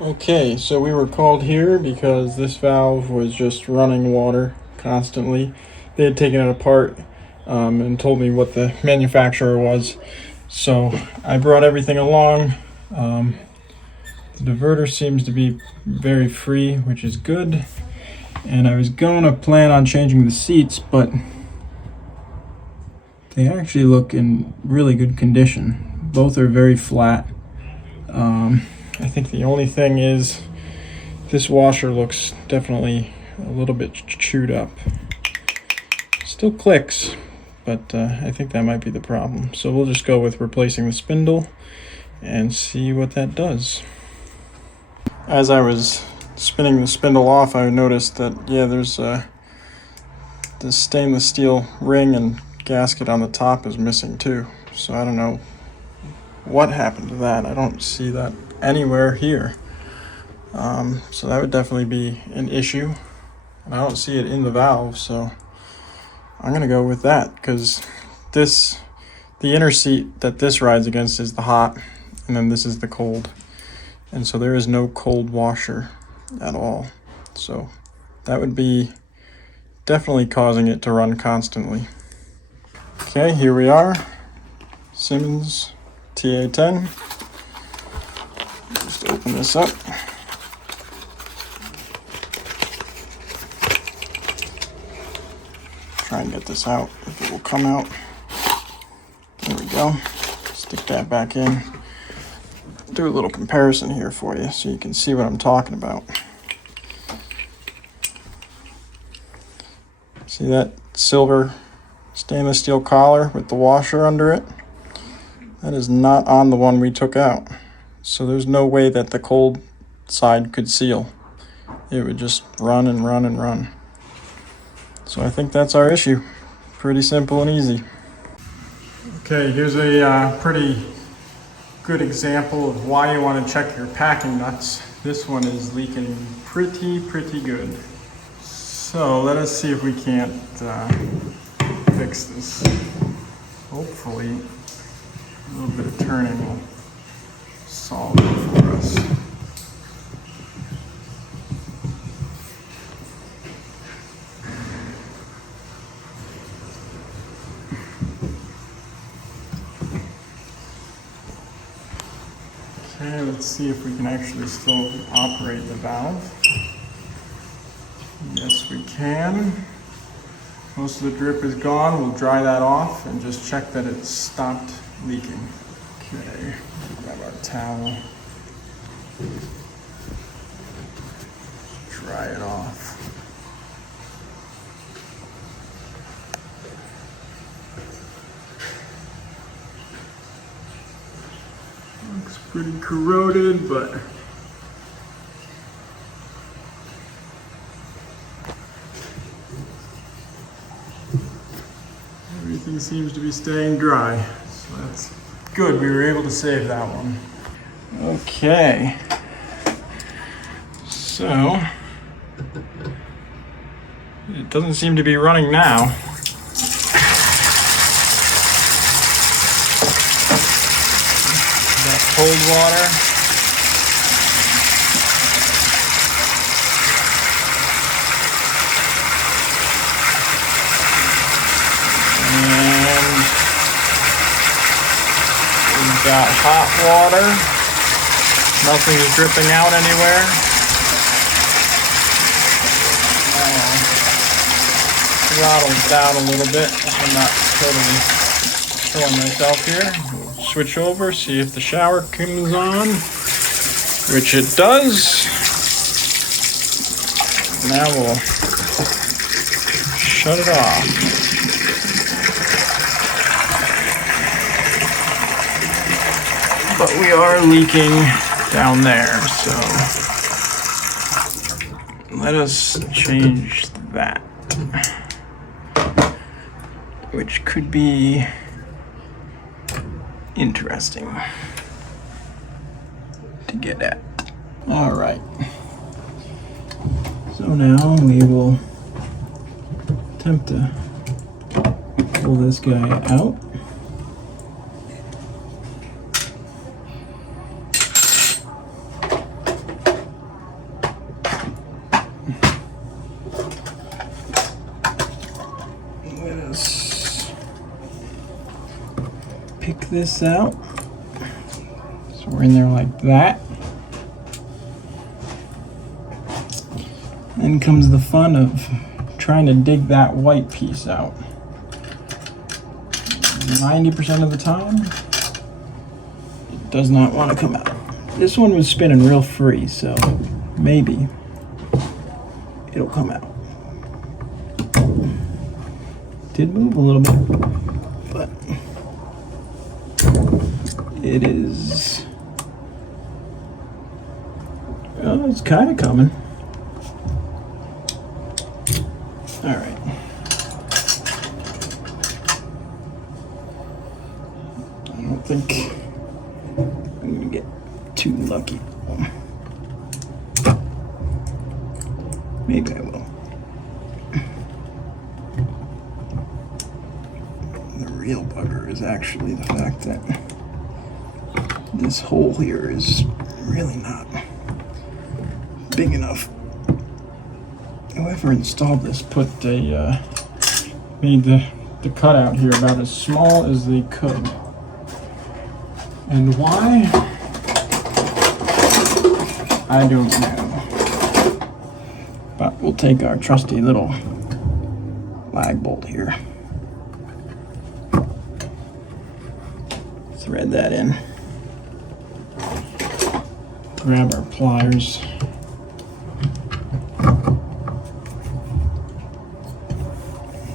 Okay, so we were called here because this valve was just running water constantly. They had taken it apart and told me what the manufacturer was. So I brought everything along. The diverter seems to be very free, which is good. And I was going to plan on changing the seats, but they actually look in really good condition. Both are very flat. I think the only thing is this washer looks definitely a little bit chewed up. Still clicks, but I think that might be the problem. So we'll just go with replacing the spindle and see what that does. As I was spinning the spindle off, I noticed that, yeah, there's this stainless steel ring and gasket on the top is missing too. So I don't know what happened to that. I don't see that anywhere here. So that would definitely be an issue. And I don't see it in the valve, so I'm gonna go with that, because the inner seat that this rides against is the hot, and then this is the cold. And so there is no cold washer at all. So that would be definitely causing it to run constantly. Okay, here we are. Symmons TA10. Just open this up. Try and get this out, if it will come out. There we go. Stick that back in. Do a little comparison here for you so you can see what I'm talking about. See that silver stainless steel collar with the washer under it? That is not on the one we took out. So there's no way that the cold side could seal. It would just run and run and run. So I think that's our issue. Pretty simple and easy. Okay, here's a pretty good example of why you want to check your packing nuts. This one is leaking pretty good. So let us see if we can't fix this. Hopefully a little bit of turning will solve it for us. Okay, let's see if we can actually still operate the valve. Yes, we can. Most of the drip is gone. We'll dry that off and just check that it's stopped leaking. Okay, grab our towel. Dry it off. Looks pretty corroded, but everything seems to be staying dry. So that's good. We were able to save that one. Okay. So it doesn't seem to be running now. Cold water. And we've got hot water. Nothing is dripping out anywhere. Throttles down a little bit. I'm not totally showing myself here. Switch over, see if the shower comes on, which it does. Now we'll shut it off. But we are leaking down there, so let us change that, which could be interesting to get at. All right. So now we will attempt to pull this guy out. pick this out. So we're in there like that. Then comes the fun of trying to dig that white piece out. 90% of the time, it does not want to come out. This one was spinning real free, so maybe it'll come out. Did move a little bit, but it is, well, it's kind of coming. All right. I don't think I'm gonna get too lucky. Maybe I will. The real bugger is actually the fact that this hole here is really not big enough. Whoever installed this put a made the cutout here about as small as they could. And why? I don't know. But we'll take our trusty little lag bolt here. Thread that in. Grab our pliers.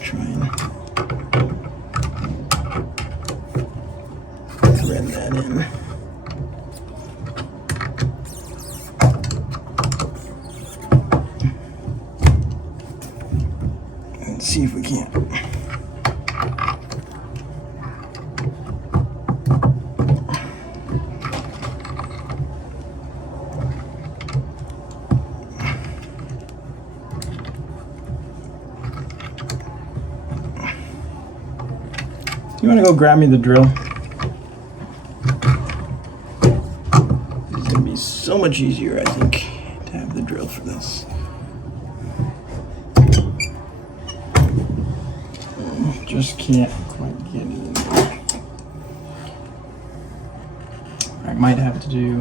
Try and thread that in. And see if we can't. You want to go grab me the drill? It's going to be so much easier, I think, to have the drill for this. Just can't quite get it in there. I might have to do...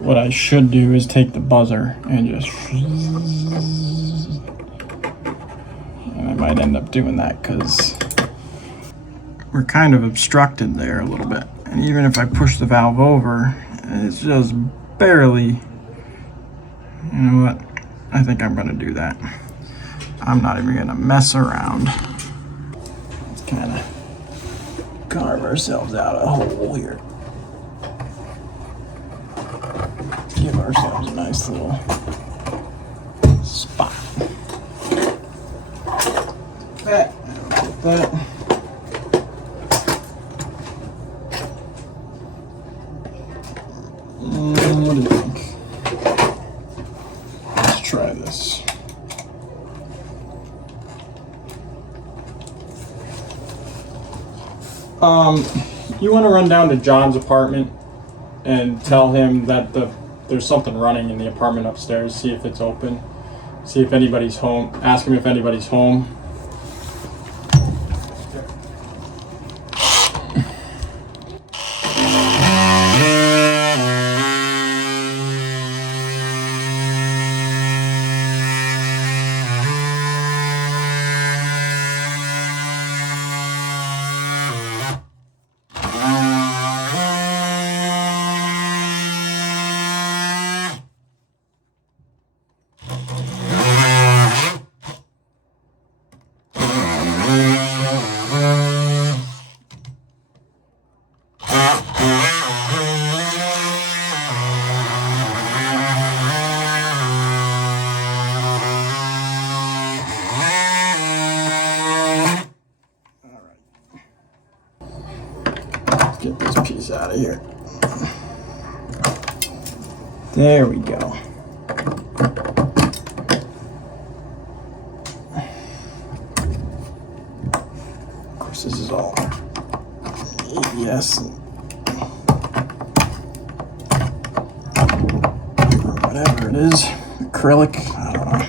What I should do is take the buzzer and just... I might end up doing that because we're kind of obstructed there a little bit. And even if I push the valve over, it's just barely, you know what? I think I'm going to do that. I'm not even going to mess around. Let's kind of carve ourselves out a hole here. Give ourselves a nice little spot. That, get that. What do you think? Let's try this. You want to run down to John's apartment and tell him that there's something running in the apartment upstairs. See if it's open. See if anybody's home. Ask him if anybody's home. Get this piece out of here. There we go. Of course, this is all ABS or whatever it is, acrylic, I don't know.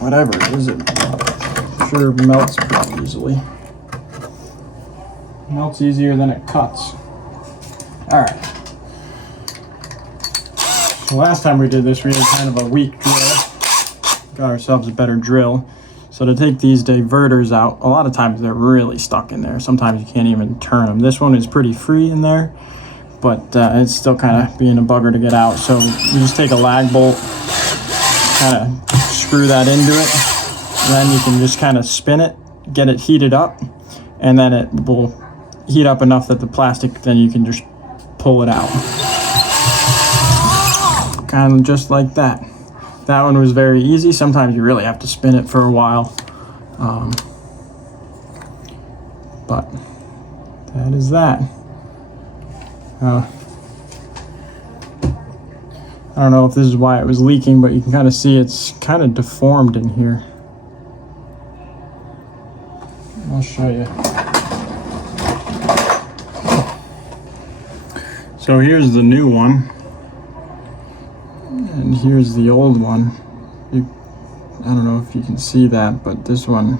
whatever it is, it sure melts pretty easily. Melts easier than it cuts. All right. So last time we did this, we had kind of a weak drill. Got ourselves a better drill. So to take these diverters out, a lot of times they're really stuck in there. Sometimes you can't even turn them. This one is pretty free in there, but it's still kind of being a bugger to get out. So you just take a lag bolt, kind of screw that into it, and then you can just kind of spin it, get it heated up, and then it will heat up enough that the plastic, then you can just pull it out. Kind of just like that. That one was very easy. Sometimes you really have to spin it for a while. But that is that. I don't know if this is why it was leaking, but you can kind of see it's kind of deformed in here. I'll show you. So here's the new one. And here's the old one. I don't know if you can see that, but this one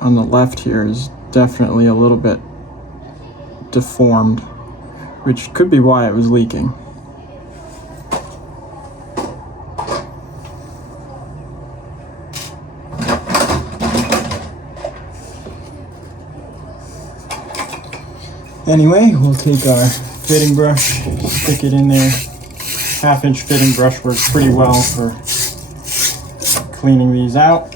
on the left here is definitely a little bit deformed, which could be why it was leaking. Anyway, we'll take our fitting brush, stick it in there. 1/2-inch fitting brush works pretty well for cleaning these out.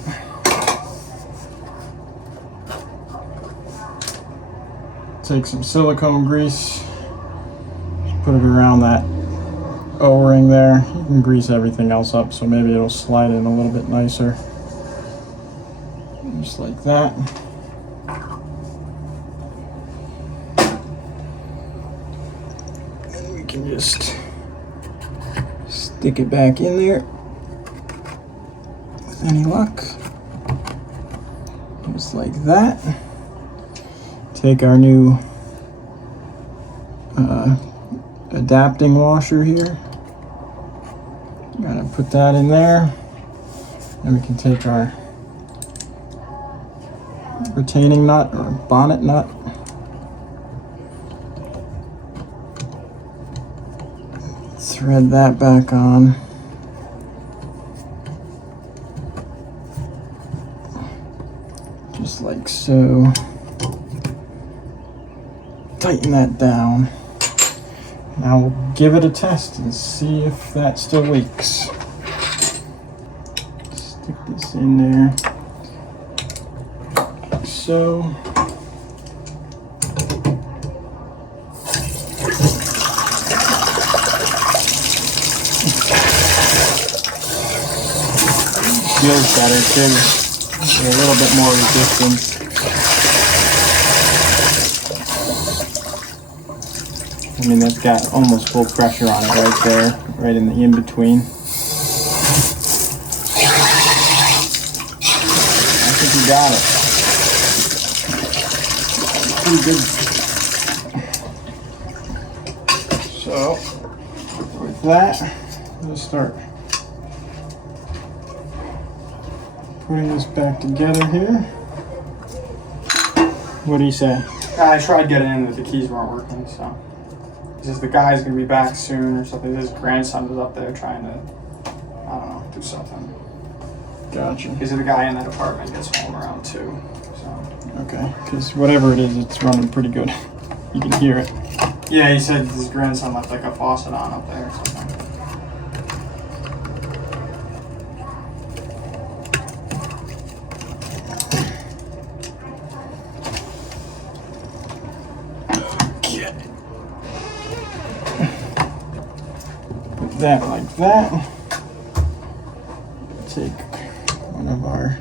Take some silicone grease, just put it around that O-ring there. You can grease everything else up so maybe it'll slide in a little bit nicer. Just like that. And we can just stick it back in there with any luck. Just like that. Take our new adapting washer here. Gotta put that in there. And we can take our retaining nut or bonnet nut. Thread that back on. Just like so. Tighten that down. Now we'll give it a test and see if that still leaks. Stick this in there. Like so. Feels better too. A little bit more resistance. I mean, that's got almost full pressure on it right there, right in the in-between. I think you got it. Pretty good. So, with that, let's start putting this back together here. What do you say? I tried getting in, but the keys weren't working, so. He says the guy's gonna be back soon or something. His grandson was up there trying to, I don't know, do something. Gotcha. He said the guy in that apartment gets home around 2, so. Okay, because whatever it is, it's running pretty good. You can hear it. Yeah, he said his grandson left like a faucet on up there or something. That like that. Take one of our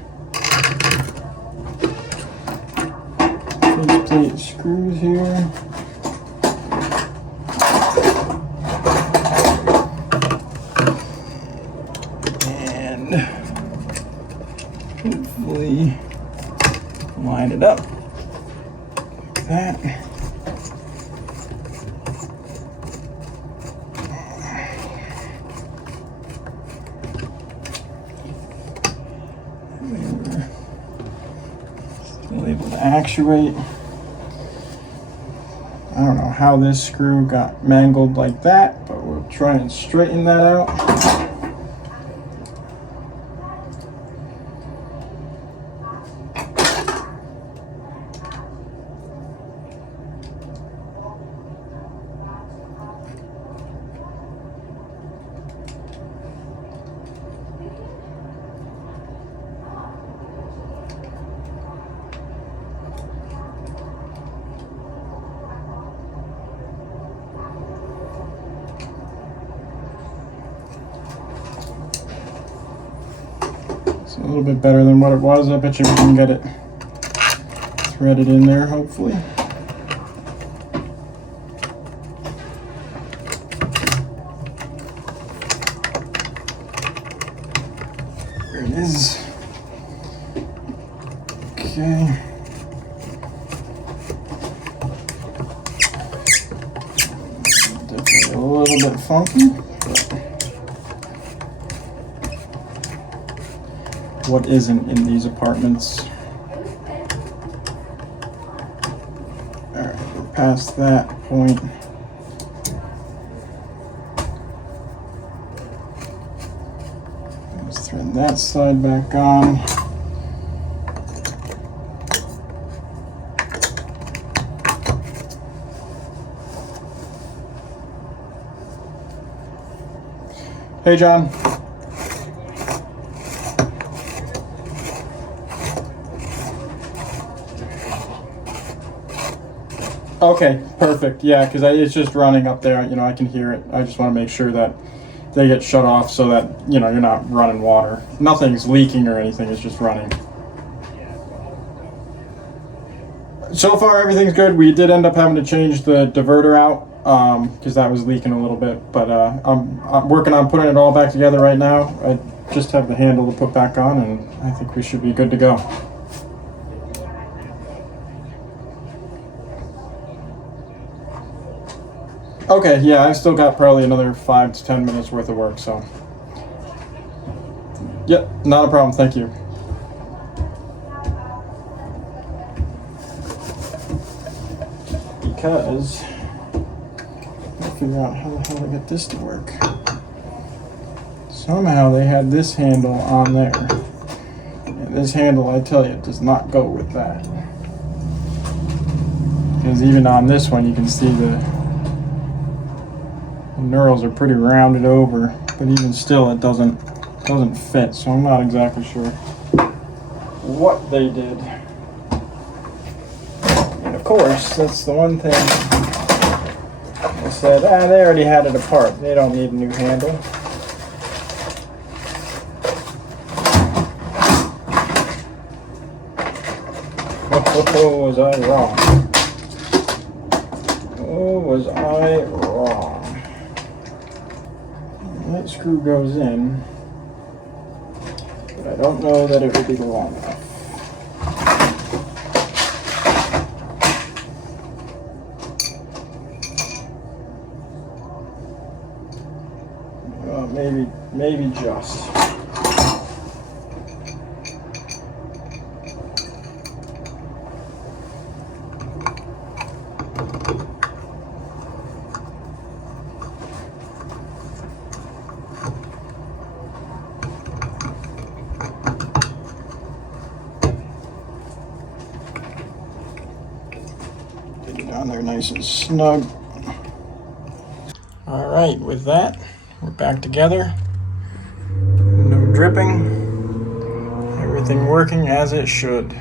plate screws here. And hopefully line it up like that. actuate. I don't know how this screw got mangled like that, but we'll try and straighten that out. It's a little bit better than what it was. I bet you we can get it threaded in there, hopefully. There it is. Okay. Definitely a little bit funky, but what isn't in these apartments? Alright, we're past that point. Let's thread that side back on. Hey, John. Okay, perfect. Yeah, because it's just running up there. You know, I can hear it. I just want to make sure that they get shut off so that, you know, you're not running water. Nothing's leaking or anything. It's just running. So far, everything's good. We did end up having to change the diverter out because that was leaking a little bit. But I'm working on putting it all back together right now. I just have the handle to put back on, and I think we should be good to go. Okay, yeah, I've still got probably another 5 to 10 minutes worth of work, so. Yep, not a problem, thank you. Because, I'll figure out how the hell to get this to work. Somehow they had this handle on there. And this handle, I tell you, does not go with that. Because even on this one, you can see the knurls are pretty rounded over, but even still it doesn't fit, so I'm not exactly sure what they did. And of course, that's the one thing they said, they already had it apart, they don't need a new handle. Oh, was I wrong? Oh, was I wrong? That screw goes in, but I don't know that it would be long enough. Maybe just. Get it on there nice and snug. All right, with that, we're back together. No dripping. Everything working as it should.